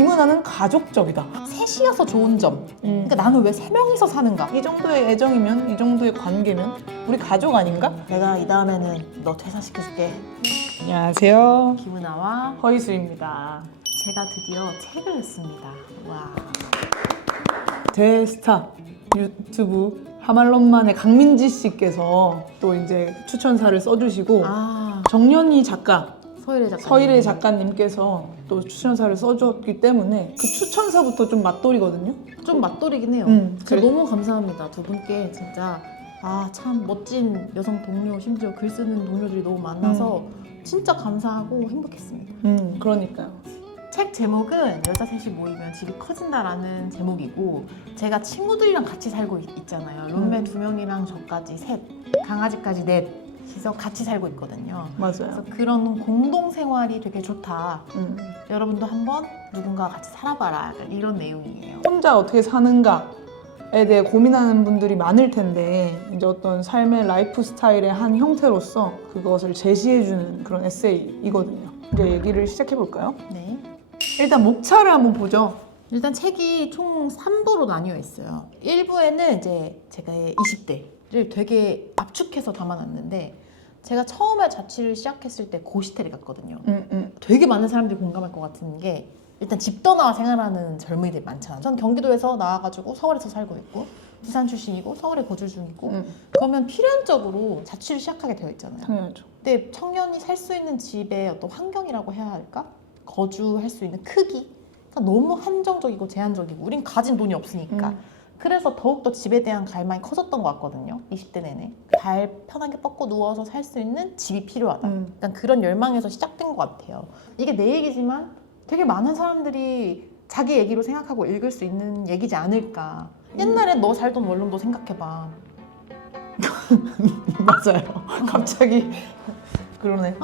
김은아는 가족적이다. 셋이어서 좋은 점. 그러니까 나는 왜 3명이서 사는가? 이 정도의 애정이면, 이 정도의 관계면 우리 가족 아닌가? 내가 이 다음에는 너 퇴사시켜줄게. 안녕하세요. 김은아와 허이수입니다. 제가 드디어 책을 냈습니다. 와. 대스타 유튜브 하말론만의 강민지 씨께서 또 이제 추천사를 써주시고 정연희 작가, 서일의 작가님께서 또 추천사를 써줬기 때문에 그 추천사부터 좀 맛돌이거든요. 좀 맛돌이긴 해요. 그래. 너무 감사합니다. 두 분께 진짜 참 멋진 여성 동료, 심지어 글 쓰는 동료들이 너무 많아서 진짜 감사하고 행복했습니다. 그러니까요. 책 제목은 여자 셋이 모이면 집이 커진다라는 제목이고, 제가 친구들이랑 같이 살고 있잖아요. 룸메 2명이랑 저까지 셋, 강아지까지 넷이서 같이 살고 있거든요. 맞아요. 그래서 그런 공동 생활이 되게 좋다. 여러분도 한번 누군가와 같이 살아봐라. 이런 내용이에요. 혼자 어떻게 사는가에 대해 고민하는 분들이 많을 텐데 이제 어떤 삶의 라이프 스타일의 한 형태로서 그것을 제시해주는 그런 에세이이거든요. 이제 얘기를 시작해볼까요? 네. 일단 목차를 한번 보죠. 일단 책이 총 3부로 나뉘어 있어요. 1부에는 이제 제가 20대를 되게 압축해서 담아놨는데, 제가 처음에 자취를 시작했을 때 고시텔에 갔거든요. 되게 많은 사람들이 공감할 것 같은 게, 일단 집 떠나와 생활하는 젊은이들이 많잖아요. 전 경기도에서 나와가지고 서울에서 살고 있고, 부산 출신이고 서울에 거주 중이고, 그러면 필연적으로 자취를 시작하게 되어 있잖아요. 당연하죠. 근데 청년이 살 수 있는 집의 어떤 환경이라고 해야 할까? 거주할 수 있는 크기? 그러니까 너무 한정적이고 제한적이고, 우린 가진 돈이 없으니까. 그래서 더욱더 집에 대한 갈망이 커졌던 것 같거든요. 20대 내내. 발 편하게 뻗고 누워서 살 수 있는 집이 필요하다. 약간 그런 열망에서 시작된 것 같아요. 이게 내 얘기지만 되게 많은 사람들이 자기 얘기로 생각하고 읽을 수 있는 얘기지 않을까. 옛날에 너 살던 원룸도 생각해봐. 맞아요. 갑자기 그러네.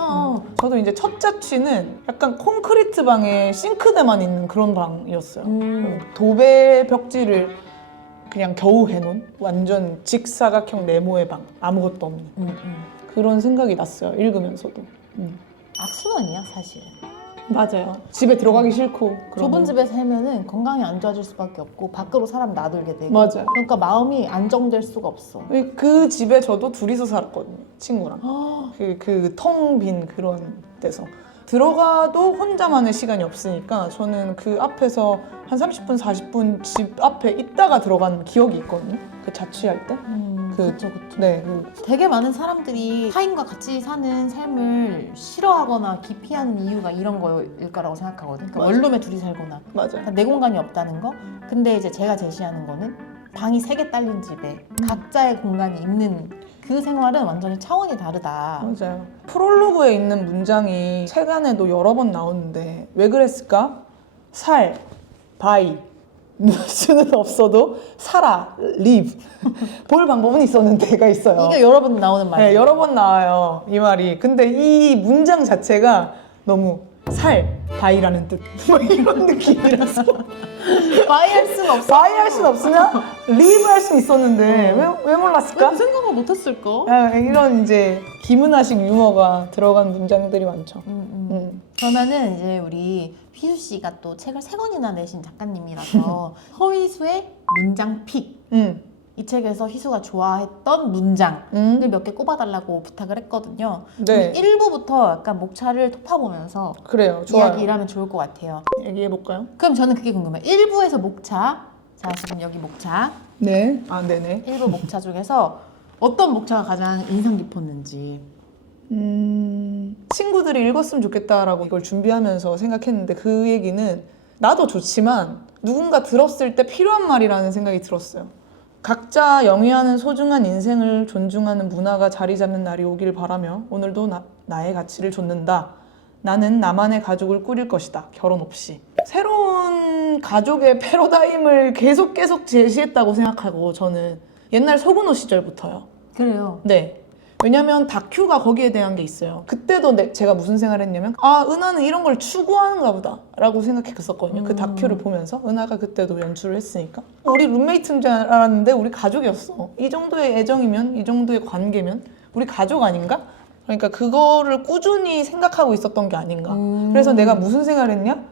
저도 이제 첫 자취는 약간 콘크리트 방에 싱크대만 있는 그런 방이었어요. 도배 벽지를 그냥 겨우 해놓은 완전 직사각형 네모의 방, 아무것도 없는 그런 생각이 났어요. 읽으면서도. 악순환이야 사실. 맞아요. 집에 들어가기 싫고 좁은 집에 살면은 건강이 안 좋아질 수밖에 없고, 밖으로 사람 놔둘게 되고. 맞아요. 그러니까 마음이 안정될 수가 없어. 그 집에 저도 둘이서 살았거든요. 친구랑. 그 텅 빈 그런 데서. 들어가도 혼자만의 시간이 없으니까 저는 그 앞에서 한 30분, 40분 집 앞에 있다가 들어간 기억이 있거든요. 그 자취할 때. 그쵸. 네. 되게 많은 사람들이 타인과 같이 사는 삶을 싫어하거나 기피하는 이유가 이런 거일 거라고 생각하거든요. 그러니까 원룸에 둘이 살거나 맞아요. 그러니까 내 공간이 없다는 거. 근데 이제 제가 제시하는 거는 방이 3개 딸린 집에 각자의 공간이 있는 그 생활은 완전히 차원이 다르다. 맞아요. 프롤로그에 있는 문장이 세간에도 여러 번 나오는데 왜 그랬을까? 살, 바이, 수는 없어도 살아, live. 볼 방법은 있었는데 가 있어요. 이게 여러 번 나오는 말이에요. 네, 여러 번 나와요, 이 말이. 근데 이 문장 자체가 너무 살, 바이라는 뜻. 뭐 이런 느낌이라서. 바이 할 수는 없어. 바이 할 순 없으나 live 할 수 있었는데 왜 몰랐을까? 그 생각을 못했을까? 이런 이제 김은아식 유머가 들어간 문장들이 많죠. 그러면은 이제 우리 휘수 씨가 또 책을 3권이나 내신 작가님이라서 허휘수의 문장 픽. 이 책에서 희수가 좋아했던 문장을 몇 개 꼽아달라고 부탁을 했거든요. 네. 1부부터 약간 목차를 톱파보면서 그래요. 좋아요. 이야기를 하면 좋을 것 같아요. 얘기해볼까요? 그럼 저는 그게 궁금해요. 1부에서 목차. 자, 지금 여기 목차. 네. 네네. 1부 목차 중에서 어떤 목차가 가장 인상 깊었는지. 친구들이 읽었으면 좋겠다라고 이걸 준비하면서 생각했는데, 그 얘기는 나도 좋지만 누군가 들었을 때 필요한 말이라는 생각이 들었어요. 각자 영위하는 소중한 인생을 존중하는 문화가 자리 잡는 날이 오길 바라며 오늘도 나의 가치를 좇는다. 나는 나만의 가족을 꾸릴 것이다. 결혼 없이. 새로운 가족의 패러다임을 계속 제시했다고 생각하고, 저는 옛날 서근호 시절부터요. 그래요. 네. 왜냐면 다큐가 거기에 대한 게 있어요. 그때도 제가 무슨 생각을 했냐면, 은하는 이런 걸 추구하는가 보다 라고 생각했었거든요. 그 다큐를 보면서. 은하가 그때도 연출을 했으니까. 우리 룸메이트인 줄 알았는데 우리 가족이었어. 이 정도의 애정이면, 이 정도의 관계면 우리 가족 아닌가? 그러니까 그거를 꾸준히 생각하고 있었던 게 아닌가. 그래서 내가 무슨 생각을 했냐?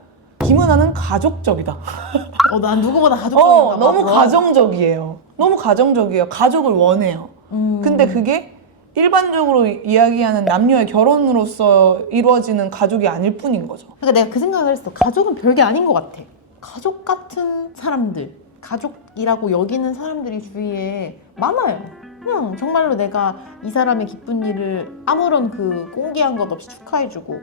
김은하는 가족적이다. 난 누구보다 가족적인가 봐. 너무 가정적이에요. 너무 가정적이에요. 가족을 원해요. 근데 그게 일반적으로 이야기하는 남녀의 결혼으로서 이루어지는 가족이 아닐 뿐인 거죠. 그러니까 내가 그 생각을 했어. 가족은 별게 아닌 것 같아. 가족 같은 사람들, 가족이라고 여기는 사람들이 주위에 많아요. 그냥 정말로 내가 이 사람의 기쁜 일을 아무런 그 꽁기한 것 없이 축하해주고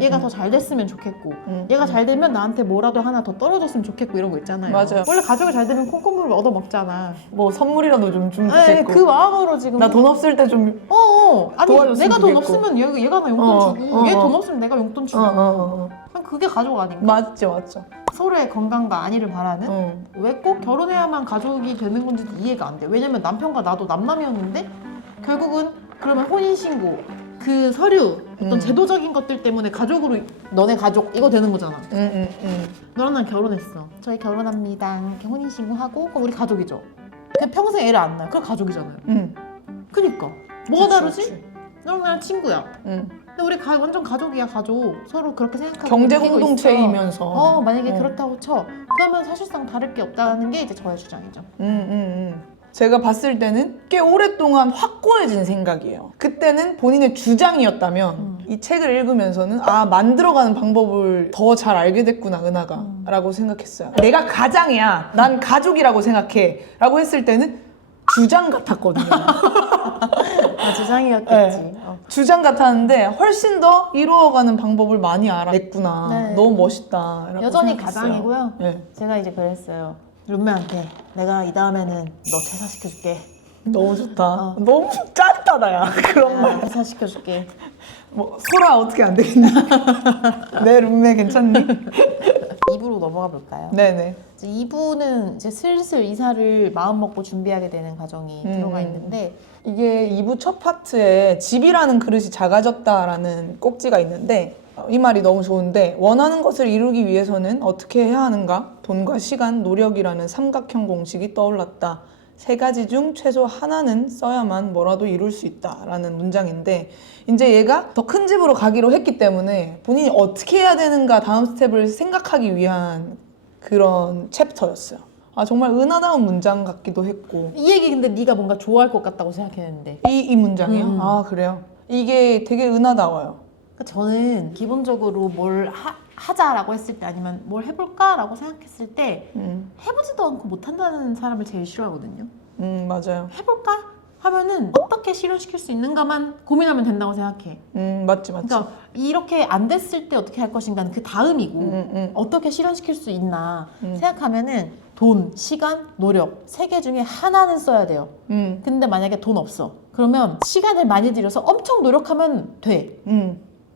얘가 더 잘 됐으면 좋겠고 얘가 잘 되면 나한테 뭐라도 하나 더 떨어졌으면 좋겠고 이런 거 있잖아요. 맞아요. 원래 가족이 잘 되면 콩콩물 얻어 먹잖아. 뭐 선물이라도 좀 주면 네, 좋겠고. 그 마음으로 지금 나 돈 없을 때 좀 아니 도와줬으면 내가 돈 좋겠고. 없으면 얘가 나 용돈 주고 얘 돈 없으면 내가 용돈 주고 그냥 그게 가족 아닌가? 맞죠. 서로의 건강과 안위를 바라는 왜 꼭 결혼해야만 가족이 되는 건지 이해가 안 돼. 왜냐면 남편과 나도 남남이었는데 결국은 그러면 혼인신고 그 서류 어떤 제도적인 것들 때문에 가족으로 너네 가족 이거 되는 거잖아. 너랑 난 결혼했어. 저희 결혼합니다. 이렇게 혼인신고하고 그럼 우리 가족이죠. 그냥 평생 애를 안 낳아요. 그럼 가족이잖아요. 그니까 뭐가 다르지? 너랑 나랑 친구야. 근데 우리 완전 가족이야. 가족. 서로 그렇게 생각하고 경제 느끼고 공동체이면서. 있어. 만약에 그렇다고 쳐. 그러면 사실상 다를 게 없다는 게 이제 저의 주장이죠. 제가 봤을 때는 꽤 오랫동안 확고해진 생각이에요. 그때는 본인의 주장이었다면 이 책을 읽으면서는 만들어가는 방법을 더 잘 알게 됐구나 은하가 라고 생각했어요. 내가 가장이야. 난 가족이라고 생각해 라고 했을 때는 주장 같았거든요. 주장이었겠지. 네. 주장 같았는데 훨씬 더 이루어가는 방법을 많이 알아냈구나. 네. 너무 멋있다 라고 여전히 생각했어요. 가장이고요. 네. 제가 이제 그랬어요. 룸메한테 내가 이 다음에는 너 퇴사시켜줄게. 너무 좋다. 너무 짜릿하다 야 그런 말. 퇴사시켜줄게. 뭐 소라 어떻게 안 되겠냐? 내 룸메 괜찮니? 2부로 넘어가 볼까요? 네네. 2부는 이제 슬슬 이사를 마음먹고 준비하게 되는 과정이 들어가 있는데 이게 2부 첫 파트에 집이라는 그릇이 작아졌다라는 꼭지가 있는데 이 말이 너무 좋은데 원하는 것을 이루기 위해서는 어떻게 해야 하는가? 돈과 시간, 노력이라는 삼각형 공식이 떠올랐다. 세 가지 중 최소 하나는 써야만 뭐라도 이룰 수 있다라는 문장인데 이제 얘가 더 큰 집으로 가기로 했기 때문에 본인이 어떻게 해야 되는가 다음 스텝을 생각하기 위한 그런 챕터였어요. 정말 은하다운 문장 같기도 했고 이 얘기 근데 네가 뭔가 좋아할 것 같다고 생각했는데 이 문장이요? 그래요? 이게 되게 은하다워요. 저는 기본적으로 뭘 하자라고 했을 때 아니면 뭘 해볼까라고 생각했을 때 해보지도 않고 못한다는 사람을 제일 싫어하거든요. 맞아요. 해볼까? 하면은 어떻게 실현시킬 수 있는가만 고민하면 된다고 생각해. 맞지. 그러니까 이렇게 안 됐을 때 어떻게 할 것인가는 그 다음이고 어떻게 실현시킬 수 있나 생각하면은 돈, 시간, 노력 세 개 중에 하나는 써야 돼요. 근데 만약에 돈 없어. 그러면 시간을 많이 들여서 엄청 노력하면 돼.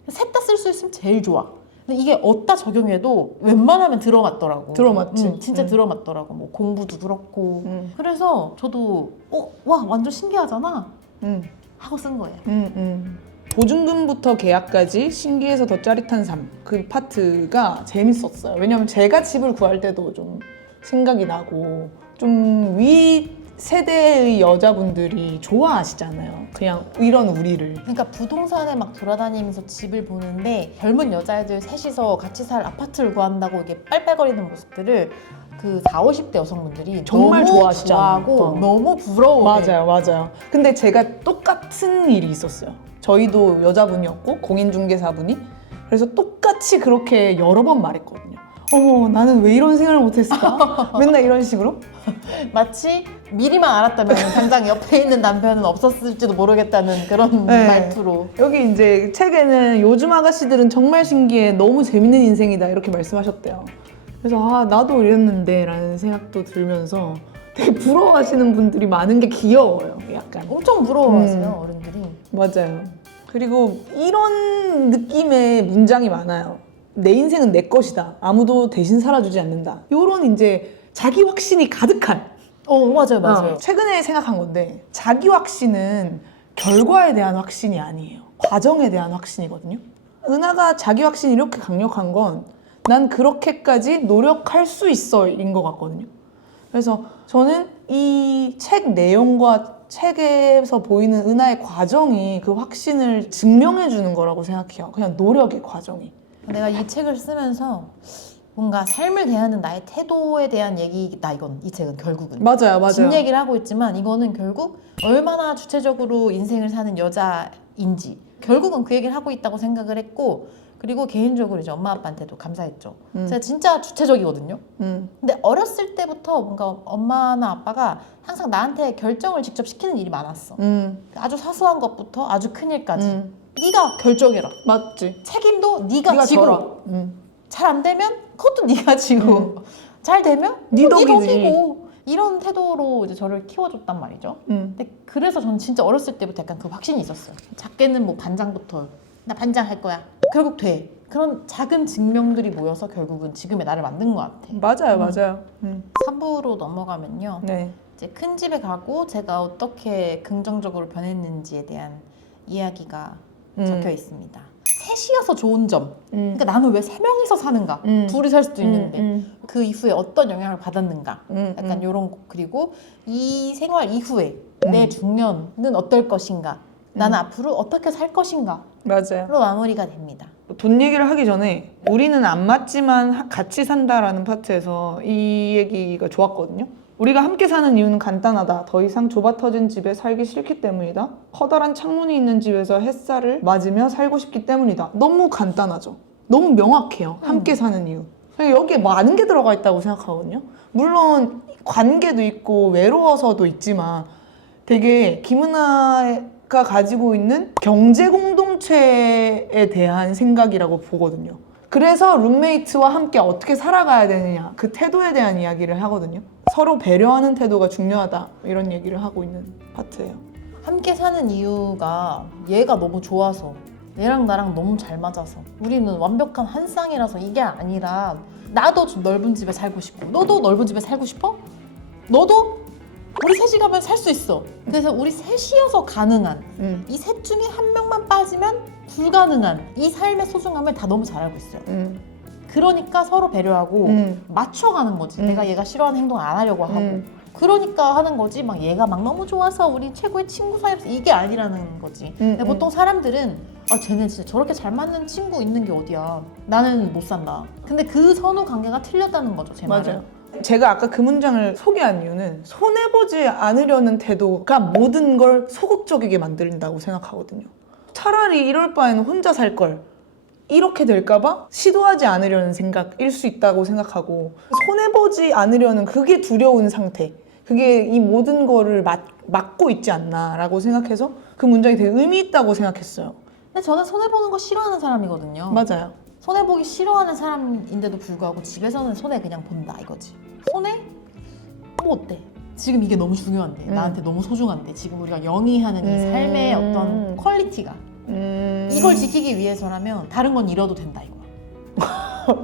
셋 다 쓸 수 있으면 제일 좋아. 근데 이게 어디다 적용해도 웬만하면 들어맞더라고. 들어맞지. 진짜 들어맞더라고. 뭐 공부도 그렇고. 그래서 저도 와 완전 신기하잖아 하고 쓴 거예요. 보증금부터 계약까지 신기해서 더 짜릿한 삶. 그 파트가 재밌었어요. 왜냐면 제가 집을 구할 때도 좀 생각이 나고 좀 위 세대의 여자분들이 좋아하시잖아요. 그냥 이런 우리를. 그러니까 부동산에 막 돌아다니면서 집을 보는데 젊은 여자애들 셋이서 같이 살 아파트를 구한다고 이게 빨빨거리는 모습들을 그 40, 50대 여성분들이 정말 너무 좋아하시잖아요. 좋아하고 너무 부러워해. 맞아요. 근데 제가 똑같은 일이 있었어요. 저희도 여자분이었고 공인중개사분이 그래서 똑같이 그렇게 여러 번 말했거든요. 어머 나는 왜 이런 생각을 못했을까? 맨날 이런 식으로. 마치 미리만 알았다면 당장 옆에 있는 남편은 없었을지도 모르겠다는 그런 네. 말투로. 여기 이제 책에는 요즘 아가씨들은 정말 신기해 너무 재밌는 인생이다 이렇게 말씀하셨대요. 그래서 나도 이랬는데 라는 생각도 들면서 되게 부러워하시는 분들이 많은 게 귀여워요. 약간 엄청 부러워하세요 어른들이. 맞아요. 그리고 이런 느낌의 문장이 많아요. 내 인생은 내 것이다. 아무도 대신 살아주지 않는다. 이런 이제 자기 확신이 가득한. 맞아요. 최근에 생각한 건데 자기 확신은 결과에 대한 확신이 아니에요. 과정에 대한 확신이거든요. 은하가 자기 확신이 이렇게 강력한 건 난 그렇게까지 노력할 수 있어인 것 같거든요. 그래서 저는 이 책 내용과 책에서 보이는 은하의 과정이 그 확신을 증명해 주는 거라고 생각해요. 그냥 노력의 과정이. 내가 이 책을 쓰면서 뭔가 삶을 대하는 나의 태도에 대한 얘기다. 이건 이 책은 결국은 맞아요, 맞아요. 집 얘기를 하고 있지만 이거는 결국 얼마나 주체적으로 인생을 사는 여자인지 결국은 그 얘기를 하고 있다고 생각을 했고, 그리고 개인적으로 이제 엄마 아빠한테도 감사했죠. 제가 진짜 주체적이거든요. 근데 어렸을 때부터 뭔가 엄마나 아빠가 항상 나한테 결정을 직접 시키는 일이 많았어. 아주 사소한 것부터 아주 큰 일까지. 네가 결정해라. 맞지. 책임도 네가 네가 지고. 져라. 잘 안 되면 그것도 네가 지고. 잘 되면 네 또 덕이지. 덕이고. 이런 태도로 이제 저를 키워줬단 말이죠. 근데 그래서 저는 진짜 어렸을 때부터 약간 그 확신이 있었어요. 작게는 뭐 반장부터 나 반장 할 거야. 결국 돼. 그런 작은 증명들이 모여서 결국은 지금의 나를 만든 것 같아. 맞아요, 맞아요. 3부로 넘어가면요. 네. 이제 큰 집에 가고 제가 어떻게 긍정적으로 변했는지에 대한 이야기가 적혀 있습니다. 셋이어서 좋은 점. 그러니까 나는 왜 세 명이서 사는가? 둘이 살 수도 있는데 그 이후에 어떤 영향을 받았는가? 약간 요런 거. 그리고 이 생활 이후에 내 중년은 어떨 것인가? 나는 앞으로 어떻게 살 것인가? 맞아요. 로 마무리가 됩니다. 돈 얘기를 하기 전에 우리는 안 맞지만 같이 산다라는 파트에서 이 얘기가 좋았거든요. 우리가 함께 사는 이유는 간단하다. 더 이상 좁아터진 집에 살기 싫기 때문이다. 커다란 창문이 있는 집에서 햇살을 맞으며 살고 싶기 때문이다. 너무 간단하죠. 너무 명확해요. 함께 사는 이유. 여기에 많은 게 들어가 있다고 생각하거든요. 물론 관계도 있고 외로워서도 있지만 되게 김은아가 가지고 있는 경제 공동체에 대한 생각이라고 보거든요. 그래서 룸메이트와 함께 어떻게 살아가야 되느냐, 그 태도에 대한 이야기를 하거든요. 서로 배려하는 태도가 중요하다, 이런 얘기를 하고 있는 파트예요. 함께 사는 이유가 얘가 너무 좋아서, 얘랑 나랑 너무 잘 맞아서, 우리는 완벽한 한 쌍이라서 이게 아니라 나도 좀 넓은 집에 살고 싶고 너도 넓은 집에 살고 싶어? 너도? 우리 셋이 가면 살 수 있어. 그래서 우리 셋이어서 가능한, 이 셋 중에 한 명만 빠지면 불가능한 이 삶의 소중함을 다 너무 잘 알고 있어요. 그러니까 서로 배려하고 맞춰가는 거지. 내가 얘가 싫어하는 행동 안 하려고 하고. 그러니까 하는 거지. 막 얘가 막 너무 좋아서 우리 최고의 친구 사이에서 이게 아니라는 거지. 근데 보통 사람들은 아 쟤네 진짜 저렇게 잘 맞는 친구 있는 게 어디야. 나는 못 산다. 근데 그 선후 관계가 틀렸다는 거죠. 제 말은. 맞아요. 제가 아까 그 문장을 소개한 이유는 손해보지 않으려는 태도가 모든 걸 소극적이게 만든다고 생각하거든요. 차라리 이럴 바에는 혼자 살 걸. 이렇게 될까봐 시도하지 않으려는 생각일 수 있다고 생각하고, 손해보지 않으려는 그게 두려운 상태, 그게 이 모든 거를 막고 있지 않나라고 생각해서 그 문장이 되게 의미 있다고 생각했어요. 근데 저는 손해보는 거 싫어하는 사람이거든요. 맞아요. 손해보기 싫어하는 사람인데도 불구하고 집에서는 손해 그냥 본다 이거지. 손해? 뭐 어때? 지금 이게 너무 중요한데, 나한테 너무 소중한데, 지금 우리가 영위하는 이 삶의 어떤 퀄리티가 이걸 지키기 위해서라면 다른 건 잃어도 된다 이거야.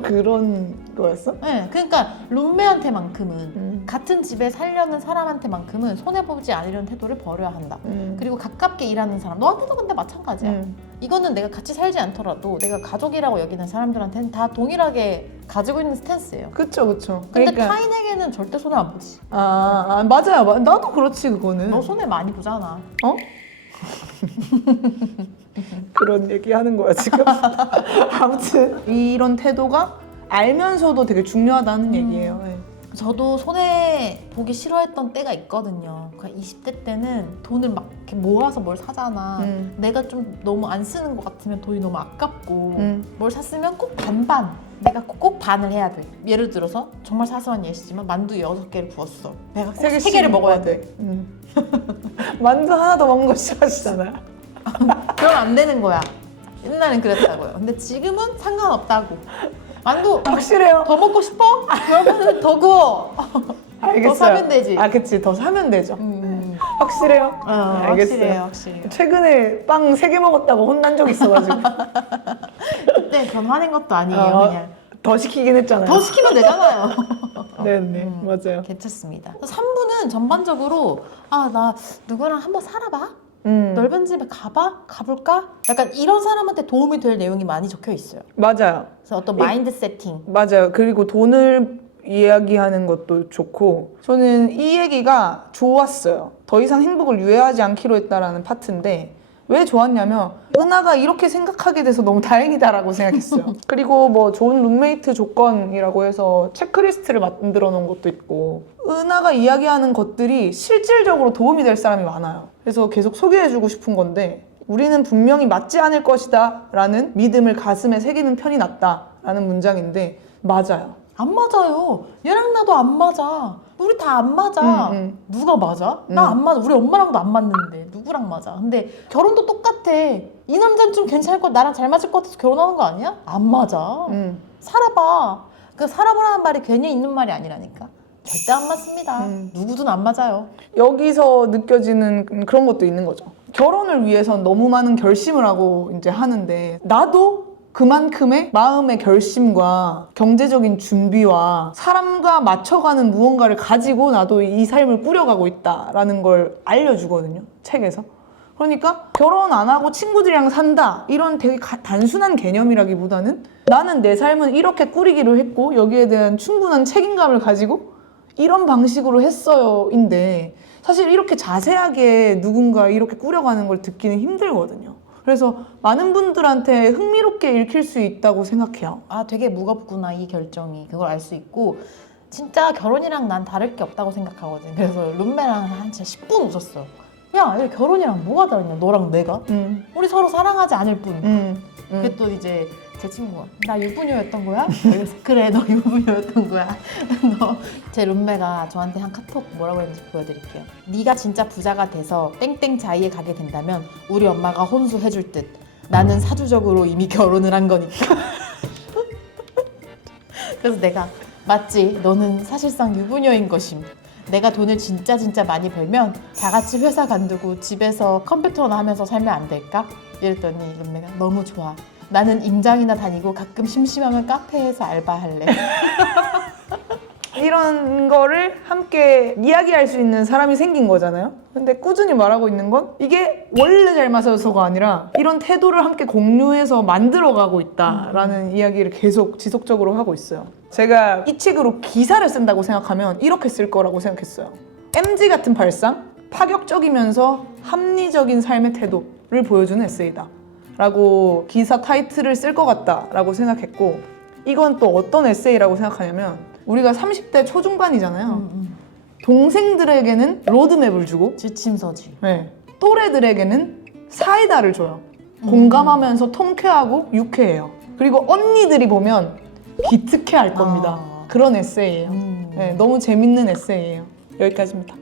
그런 거였어? 네, 그러니까 룸메한테만큼은 같은 집에 살려는 사람한테만큼은 손해보지 않으려는 태도를 버려야 한다. 그리고 가깝게 일하는 사람, 너한테도 근데 마찬가지야. 이거는 내가 같이 살지 않더라도 내가 가족이라고 여기는 사람들한테는 다 동일하게 가지고 있는 스탠스예요. 그쵸, 그쵸. 근데 타인에게는 절대 손해 안 보지. 맞아요. 나도 그렇지, 그거는. 너 손해 많이 보잖아. 어? 그런 얘기 하는 거야, 지금? 아무튼 이런 태도가 알면서도 되게 중요하다는 얘기예요. 네. 저도 손해 보기 싫어했던 때가 있거든요. 그러니까 20대 때는 돈을 막 이렇게 모아서 뭘 사잖아. 내가 좀 너무 안 쓰는 것 같으면 돈이 너무 아깝고 뭘 샀으면 꼭 반반. 내가 꼭 반을 해야 돼. 예를 들어서 정말 사소한 예시지만 만두 6개를 구웠어. 내가 꼭 3개를 먹어야 돼. 만두 하나 더 먹는 거 싫어하시잖아요. 그럼 안 되는 거야. 옛날엔 그랬다고요. 근데 지금은 상관없다고. 만두 확실해요? 더 먹고 싶어? 그러면 더 구워. 알겠어요. 더 사면 되지. 그치. 더 사면 되죠. 확실해요? 알겠어요. 확실해요. 최근에 빵 3개 먹었다고 혼난 적 있어가지고. 그때 전 화낸 것도 아니에요. 그냥 더 시키긴 했잖아요. 더 시키면 되잖아요. 네네, 맞아요. 괜찮습니다. 3부는 전반적으로 나 누구랑 한번 살아봐? 넓은 집에 가볼까? 약간 이런 사람한테 도움이 될 내용이 많이 적혀 있어요. 맞아요. 그래서 어떤 마인드 세팅. 맞아요. 그리고 돈을 이야기하는 것도 좋고, 저는 이 얘기가 좋았어요. 더 이상 행복을 유예하지 않기로 했다라는 파트인데, 왜 좋았냐면 은하가 이렇게 생각하게 돼서 너무 다행이다라고 생각했어요. 그리고 뭐 좋은 룸메이트 조건이라고 해서 체크리스트를 만들어 놓은 것도 있고 은하가 이야기하는 것들이 실질적으로 도움이 될 사람이 많아요. 그래서 계속 소개해주고 싶은 건데 우리는 분명히 맞지 않을 것이다 라는 믿음을 가슴에 새기는 편이 낫다 라는 문장인데 맞아요. 안 맞아요. 얘랑 나도 안 맞아. 우리 다 안 맞아. 누가 맞아? 나 안 맞아. 우리 엄마랑도 안 맞는데 누구랑 맞아? 근데 결혼도 똑같아. 이 남자는 좀 괜찮을 것, 나랑 잘 맞을 것 같아서 결혼하는 거 아니야? 안 맞아. 살아봐. 그 살아보라는 말이 괜히 있는 말이 아니라니까. 절대 안 맞습니다. 누구든 안 맞아요. 여기서 느껴지는 그런 것도 있는 거죠. 결혼을 위해선 너무 많은 결심을 하고 이제 하는데 나도 그만큼의 마음의 결심과 경제적인 준비와 사람과 맞춰가는 무언가를 가지고 나도 이 삶을 꾸려가고 있다라는 걸 알려주거든요. 책에서. 그러니까 결혼 안 하고 친구들이랑 산다 이런 되게 단순한 개념이라기보다는 나는 내 삶은 이렇게 꾸리기로 했고 여기에 대한 충분한 책임감을 가지고 이런 방식으로 했어요인데 사실 이렇게 자세하게 누군가 이렇게 꾸려가는 걸 듣기는 힘들거든요. 그래서 많은 분들한테 흥미롭게 읽힐 수 있다고 생각해요. 아, 되게 무겁구나 이 결정이. 그걸 알 수 있고 진짜 결혼이랑 난 다를 게 없다고 생각하거든. 그래서 룸메랑 한 진짜 10분 웃었어. 야, 얘 결혼이랑 뭐가 다르냐 너랑 내가? 우리 서로 사랑하지 않을 뿐. 그랬더니 이제 제 친구가 나 유부녀였던 거야? 그래서 그래 너 유부녀였던 거야. 제 룸메가 저한테 한 카톡 뭐라고 했는지 보여드릴게요. 네가 진짜 부자가 돼서 땡땡 자이에 가게 된다면 우리 엄마가 혼수해줄 듯. 나는 사주적으로 이미 결혼을 한 거니까. 그래서 내가 맞지 너는 사실상 유부녀인 것임. 내가 돈을 진짜 많이 벌면 다 같이 회사 간두고 집에서 컴퓨터나 하면서 살면 안 될까? 이랬더니 룸메가 너무 좋아. 나는 임장이나 다니고 가끔 심심하면 카페에서 알바할래. 이런 거를 함께 이야기할 수 있는 사람이 생긴 거잖아요. 근데 꾸준히 말하고 있는 건 이게 원래 잘 맞아서가 아니라 이런 태도를 함께 공유해서 만들어가고 있다라는 이야기를 계속 지속적으로 하고 있어요. 제가 이 책으로 기사를 쓴다고 생각하면 이렇게 쓸 거라고 생각했어요. MG 같은 발상, 파격적이면서 합리적인 삶의 태도를 보여주는 에세이다 라고 기사 타이틀을 쓸 것 같다라고 생각했고 이건 또 어떤 에세이라고 생각하냐면 우리가 30대 초중반이잖아요. 동생들에게는 로드맵을 주고 지침서지. 네. 또래들에게는 사이다를 줘요. 공감하면서 통쾌하고 유쾌해요. 그리고 언니들이 보면 기특해할 겁니다. 그런 에세이예요. 네, 너무 재밌는 에세이예요. 여기까지입니다.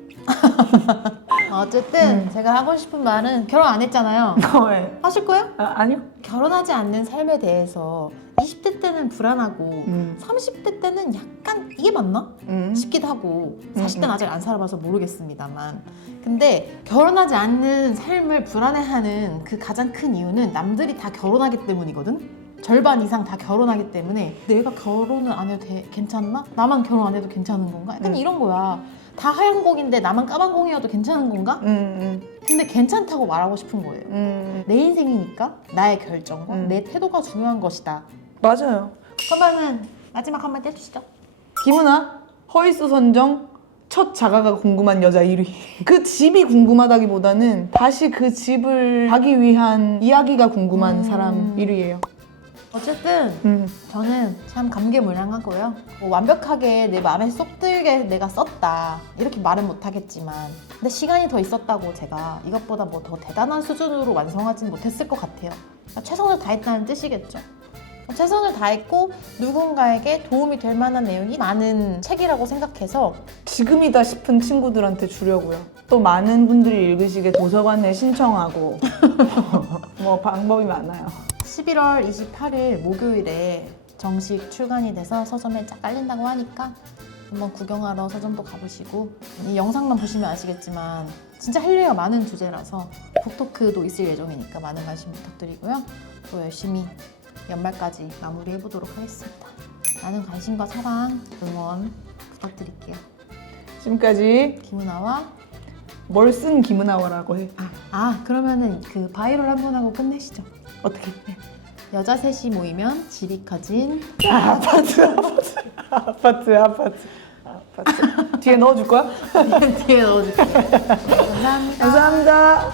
어쨌든 제가 하고 싶은 말은 결혼 안 했잖아요. 네. 하실 거예요? 아니요. 결혼하지 않는 삶에 대해서 20대 때는 불안하고 30대 때는 약간 이게 맞나? 싶기도 하고 40대는 아직 안 살아봐서 모르겠습니다만 근데 결혼하지 않는 삶을 불안해하는 그 가장 큰 이유는 남들이 다 결혼하기 때문이거든? 절반 이상 다 결혼하기 때문에 내가 결혼을 안 해도 괜찮나? 나만 결혼 안 해도 괜찮은 건가? 약간 이런 거야. 다 하얀 공인데 나만 까만 공이어도 괜찮은 건가? 근데 괜찮다고 말하고 싶은 거예요. 내 인생이니까 나의 결정과 내 태도가 중요한 것이다. 맞아요. 그러면은 마지막 한번 떼주시죠. 김은아, 허이수 선정 첫 자가가 궁금한 여자 1위. 그 집이 궁금하다기보다는 다시 그 집을 가기 위한 이야기가 궁금한 사람 1위예요. 어쨌든 저는 참 감개무량하고요. 뭐 완벽하게 내 마음에 쏙 들게 내가 썼다 이렇게 말은 못하겠지만 근데 시간이 더 있었다고 제가 이것보다 뭐 더 대단한 수준으로 완성하진 못했을 것 같아요. 그러니까 최선을 다했다는 뜻이겠죠. 최선을 다했고 누군가에게 도움이 될 만한 내용이 많은 책이라고 생각해서 지금이다 싶은 친구들한테 주려고요. 또 많은 분들이 읽으시게 도서관에 신청하고 뭐 방법이 많아요. 11월 28일 목요일에 정식 출간이 돼서 서점에 쫙 깔린다고 하니까 한번 구경하러 서점도 가보시고 이 영상만 보시면 아시겠지만 진짜 할 얘기가 많은 주제라서 북토크도 있을 예정이니까 많은 관심 부탁드리고요. 또 열심히 연말까지 마무리해보도록 하겠습니다. 많은 관심과 사랑, 응원 부탁드릴게요. 지금까지 김은아와 뭘 쓴 김은아와라고 해. 그러면은 그 바이럴 한 번 하고 끝내시죠. 어떻게? 여자 셋이 모이면 질이 커진 아파트. 뒤에 넣어줄 거야? 뒤에 넣어줄게요. 감사합니다. 감사합니다.